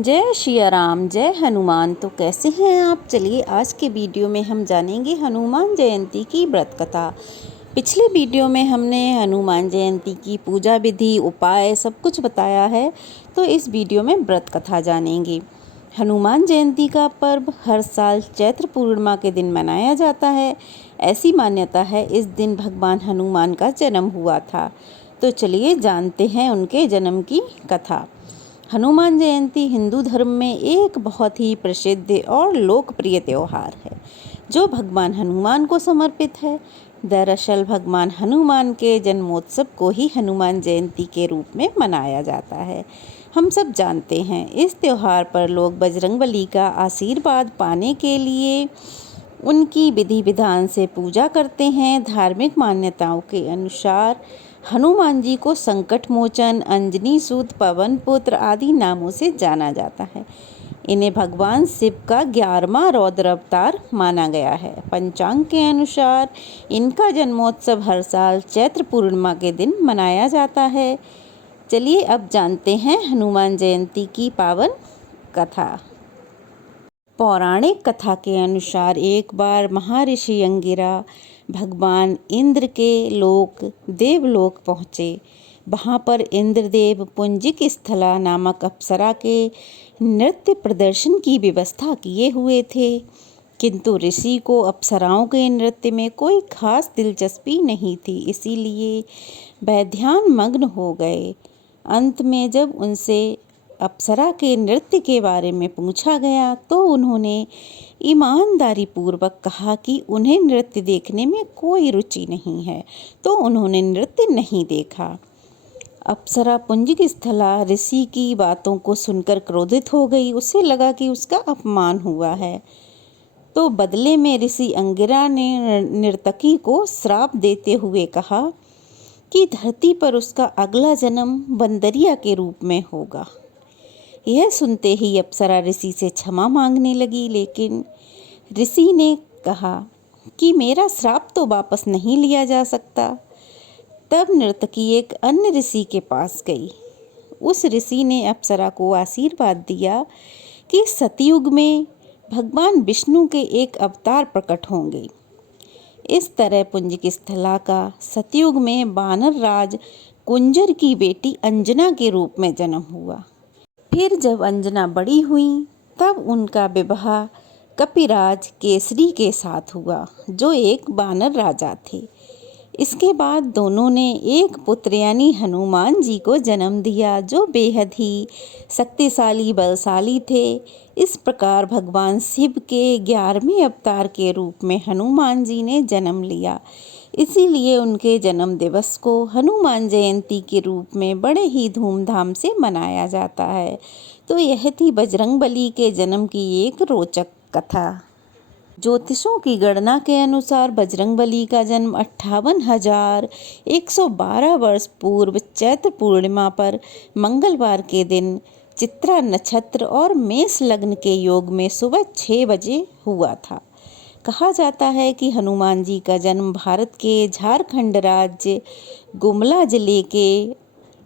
जय सिया राम, जय हनुमान। तो कैसे हैं आप? चलिए आज के वीडियो में हम जानेंगे हनुमान जयंती की व्रत कथा। पिछले वीडियो में हमने हनुमान जयंती की पूजा विधि, उपाय सब कुछ बताया है। तो इस वीडियो में व्रत कथा जानेंगे। हनुमान जयंती का पर्व हर साल चैत्र पूर्णिमा के दिन मनाया जाता है। ऐसी मान्यता है इस दिन भगवान हनुमान का जन्म हुआ था। तो चलिए जानते हैं उनके जन्म की कथा। हनुमान जयंती हिंदू धर्म में एक बहुत ही प्रसिद्ध और लोकप्रिय त्यौहार है जो भगवान हनुमान को समर्पित है। दरअसल भगवान हनुमान के जन्मोत्सव को ही हनुमान जयंती के रूप में मनाया जाता है। हम सब जानते हैं इस त्यौहार पर लोग बजरंगबली का आशीर्वाद पाने के लिए उनकी विधि विधान से पूजा करते हैं। धार्मिक मान्यताओं के अनुसार हनुमान जी को संकट मोचन, अंजनी सूत, पवन पुत्र आदि नामों से जाना जाता है। इन्हें भगवान शिव का 11वां रौद्र अवतार माना गया है। पंचांग के अनुसार इनका जन्मोत्सव हर साल चैत्र पूर्णिमा के दिन मनाया जाता है। चलिए अब जानते हैं हनुमान जयंती की पावन कथा। पौराणिक कथा के अनुसार एक बार महर्षि अंगिरा भगवान इंद्र के लोक देवलोक पहुँचे। वहाँ पर इंद्रदेव पुंजिक स्थला नामक अप्सरा के नृत्य प्रदर्शन की व्यवस्था किए हुए थे, किंतु ऋषि को अप्सराओं के नृत्य में कोई खास दिलचस्पी नहीं थी, इसीलिए वह ध्यान मग्न हो गए। अंत में जब उनसे अप्सरा के नृत्य के बारे में पूछा गया तो उन्होंने ईमानदारी पूर्वक कहा कि उन्हें नृत्य देखने में कोई रुचि नहीं है, तो उन्होंने नृत्य नहीं देखा। अप्सरा पुंजिक स्थला ऋषि की बातों को सुनकर क्रोधित हो गई। उसे लगा कि उसका अपमान हुआ है, तो बदले में ऋषि अंगिरा ने नर्तकी को श्राप देते हुए कहा कि धरती पर उसका अगला जन्म बंदरिया के रूप में होगा। यह सुनते ही अप्सरा ऋषि से क्षमा मांगने लगी, लेकिन ऋषि ने कहा कि मेरा श्राप तो वापस नहीं लिया जा सकता। तब नर्तकी एक अन्य ऋषि के पास गई। उस ऋषि ने अप्सरा को आशीर्वाद दिया कि सतयुग में भगवान विष्णु के एक अवतार प्रकट होंगे। इस तरह पुंजिक स्थला का सतयुग में वानर राज कुंजर की बेटी अंजना के रूप में जन्म हुआ। फिर जब अंजना बड़ी हुई तब उनका विवाह कपिराज केसरी के साथ हुआ, जो एक वानर राजा थे। इसके बाद दोनों ने एक पुत्र यानी हनुमान जी को जन्म दिया, जो बेहद ही शक्तिशाली बलशाली थे। इस प्रकार भगवान शिव के 11वें अवतार के रूप में हनुमान जी ने जन्म लिया। इसीलिए उनके जन्म दिवस को हनुमान जयंती के रूप में बड़े ही धूमधाम से मनाया जाता है। तो यह थी बजरंगबली के जन्म की एक रोचक कथा। ज्योतिषों की गणना के अनुसार बजरंगबली का जन्म 58,112 वर्ष पूर्व चैत्र पूर्णिमा पर मंगलवार के दिन चित्रा नक्षत्र और मेष लग्न के योग में सुबह 6 बजे हुआ था। कहा जाता है कि हनुमान जी का जन्म भारत के झारखंड राज्य गुमला जिले के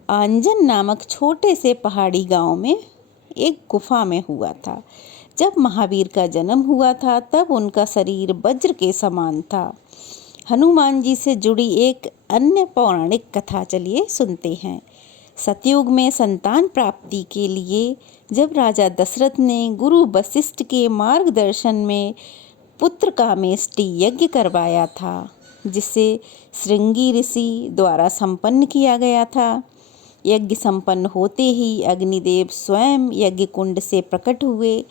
आंजन नामक छोटे से पहाड़ी गांव में एक गुफा में हुआ था। जब महावीर का जन्म हुआ था तब उनका शरीर वज्र के समान था। हनुमान जी से जुड़ी एक अन्य पौराणिक कथा चलिए सुनते हैं। सतयुग में संतान प्राप्ति के लिए जब राजा दशरथ ने गुरु वशिष्ठ के मार्गदर्शन में पुत्र कामेष्टि यज्ञ करवाया था, जिसे श्रृंगी ऋषि द्वारा संपन्न किया गया था। यज्ञ संपन्न होते ही अग्निदेव स्वयं यज्ञ कुंड से प्रकट हुए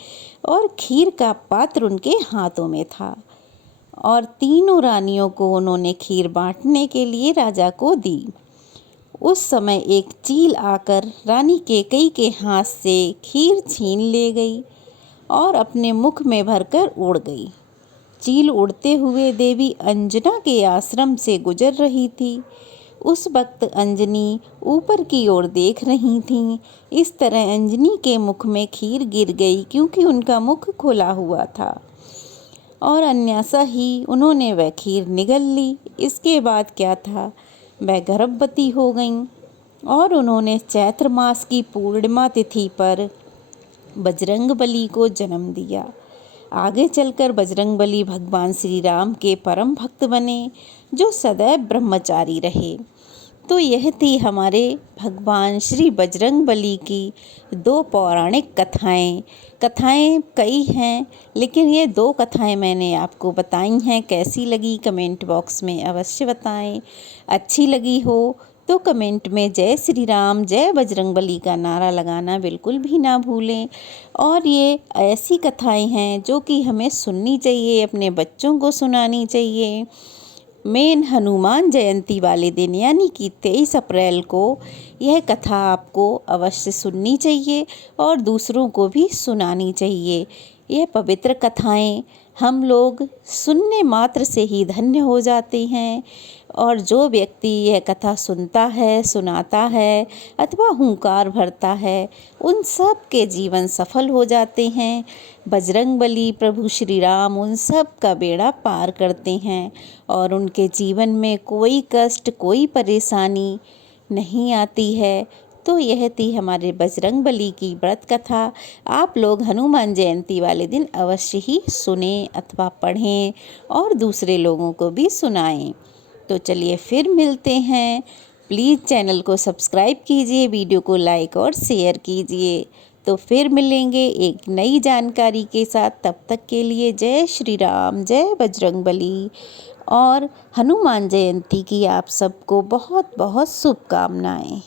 और खीर का पात्र उनके हाथों में था, और तीनों रानियों को उन्होंने खीर बांटने के लिए राजा को दी। उस समय एक चील आकर रानी कैकेयी के हाथ से खीर छीन ले गई और अपने मुख में भरकर उड़ गई। चील उड़ते हुए देवी अंजना के आश्रम से गुजर रही थी। उस वक्त अंजनी ऊपर की ओर देख रही थीं। इस तरह अंजनी के मुख में खीर गिर गई, क्योंकि उनका मुख खुला हुआ था, और अन्यासा ही उन्होंने वह खीर निगल ली। इसके बाद क्या था, वह गर्भवती हो गईं और उन्होंने चैत्र मास की पूर्णिमा तिथि पर बजरंगबली को जन्म दिया। आगे चलकर बजरंगबली भगवान श्री राम के परम भक्त बने, जो सदैव ब्रह्मचारी रहे। तो यह थी हमारे भगवान श्री बजरंगबली की 2 पौराणिक कथाएं कई हैं, लेकिन ये 2 कथाएं मैंने आपको बताई हैं। कैसी लगी कमेंट बॉक्स में अवश्य बताएं। अच्छी लगी हो तो कमेंट में जय श्री राम जय बजरंगबली का नारा लगाना बिल्कुल भी ना भूलें। और ये ऐसी कथाएं हैं जो कि हमें सुननी चाहिए, अपने बच्चों को सुनानी चाहिए। मेन हनुमान जयंती वाले दिन यानी कि 23 अप्रैल को यह कथा आपको अवश्य सुननी चाहिए और दूसरों को भी सुनानी चाहिए। यह पवित्र कथाएं हम लोग सुनने मात्र से ही धन्य हो जाते हैं, और जो व्यक्ति यह कथा सुनता है, सुनाता है अथवा हुंकार भरता है, उन सब के जीवन सफल हो जाते हैं। बजरंगबली प्रभु श्री राम उन सब का बेड़ा पार करते हैं और उनके जीवन में कोई कष्ट, कोई परेशानी नहीं आती है। तो यह थी हमारे बजरंगबली की व्रत कथा। आप लोग हनुमान जयंती वाले दिन अवश्य ही सुनें अथवा पढ़ें और दूसरे लोगों को भी सुनाएं। तो चलिए फिर मिलते हैं। प्लीज़ चैनल को सब्सक्राइब कीजिए, वीडियो को लाइक और शेयर कीजिए। तो फिर मिलेंगे एक नई जानकारी के साथ। तब तक के लिए जय श्री राम जय बजरंगबली और हनुमान जयंती की आप सबको बहुत बहुत शुभकामनाएं।